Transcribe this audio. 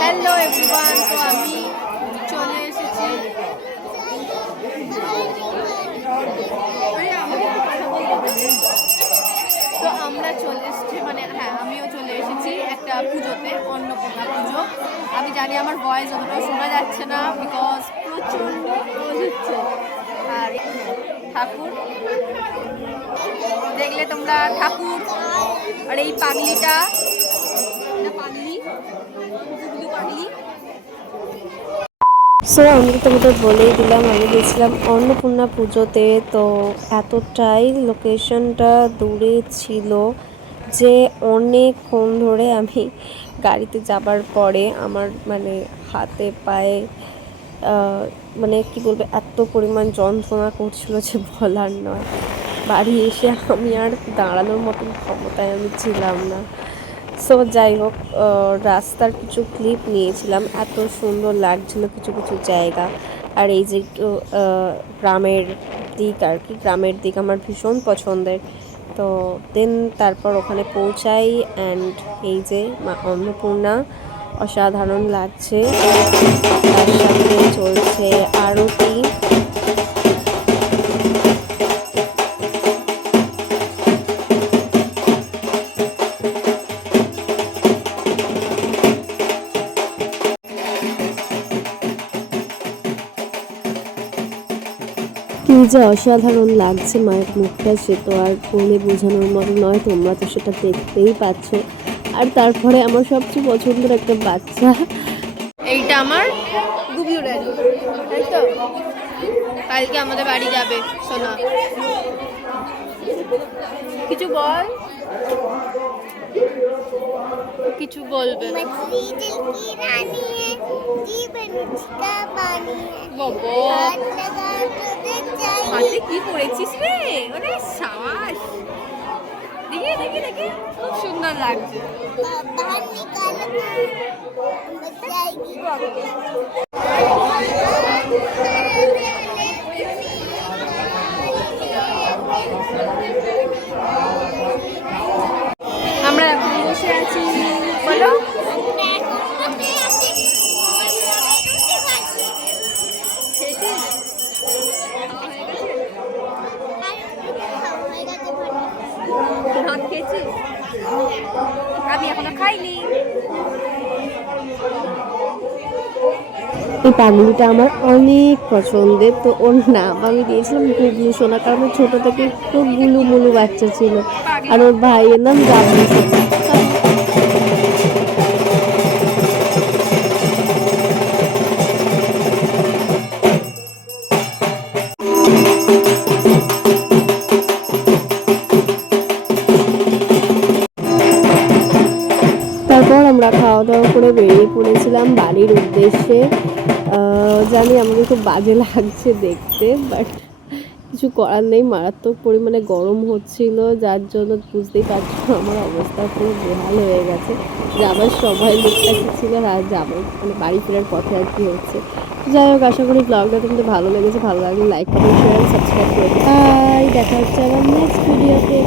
Hello everyone, তো আমি চলে এসেছি। তো আমরা চলে এসেছি, মানে হ্যাঁ আমিও চলে এসেছি একটা পুজোতে, অন্নপূর্ণা পুজো। আমি জানি আমার ভয়েস অতটাও শোনা যাচ্ছে না, বিকজ প্রচণ্ড রোদ হচ্ছে। আর ঠাকুর দেখলে তোমরা, ঠাকুর আর এই পাগলিটা, পাগলি পাগলি। সো আমি তোমাদের বলেই দিলাম, আমি গেছিলাম অন্নপূর্ণা পুজোতে। তো এতটাই লোকেশনটা দূরে ছিল যে অনেকক্ষণ ধরে আমি গাড়িতে যাবার পরে আমার মানে হাতে পায়ে মানে কি বলবো, এত পরিমাণ যন্ত্রণা করছিল যে বলার নয়। বাড়ি এসে আমি আর দাঁড়ানোর মতন ক্ষমতায় আমি ছিলাম না। সো যাই হোক, রাস্তার কিছু ক্লিপ নিয়েছিলাম, এত সুন্দর লাগছিল কিছু কিছু জায়গা। আর এই যে গ্রামের দিক আর কি, গ্রামের দিক আমার ভীষণ পছন্দের। তো দেন তারপর ওখানে পৌঁছাই, অ্যান্ড এই যে মা অন্নপূর্ণা অসাধারণ লাগছে। তার সাথে চলছে আরতি। কি যে অসাধারণ লাগছে মায়ের মুখটা, সে তো আর বলে বোঝানোর মতো নয়, তোমরা তো সেটা দেখতেই পাচ্ছ। আর তারপরে আমার সবচেয়ে পছন্দের একটা বাচ্চা, এইটা আমার গুবিউ ড্যাডি, তাই তো। কালকে আমাদের বাড়ি যাবে সোনা। কিছু বল, কিছু বলবে না। হাতে কি করেছিস রে? ওরে সাবাস, দেখি দেখি দেখি, খুব সুন্দর লাগছে। আমরা এখন বসে আছি, বলো। ভাত খেয়েছিস? আমি এখনো খাইনি। এই পাগলিটা আমার অনেক পছন্দের। তো ওর নাম আমি দিয়েছিলাম গুবলু সোনা, কারণ ছোট থেকে খুব গুলু মুলু বাচ্চা ছিল। আর ওর ভাইয়ের নাম গাবলু সোনা। তারপর আমরা খাওয়া দাওয়া করে বেরিয়ে পড়েছিলাম বাড়ির উদ্দেশ্যে। জানি আমাকে খুব বাজে লাগছে দেখতে, বাট কিছু করার নেই, মারাত্মক পরিমাণে গরম হচ্ছিল, যার জন্য বুঝতেই পারছো আমার অবস্থা পুরো বেহাল হয়ে গেছে। যাবার সময় লুকটা কি ছিল আর যাবার মানে বাড়ি ফেরার পথে আর কি হচ্ছে। যাই হোক, আশা করি ব্লগটা তোমাদের ভালো লেগেছে। ভালো লাগলে লাইক করুন, শেয়ার, সাবস্ক্রাইব করুন। বাই, দেখা হচ্ছে আবার নেক্সট ভিডিওতে।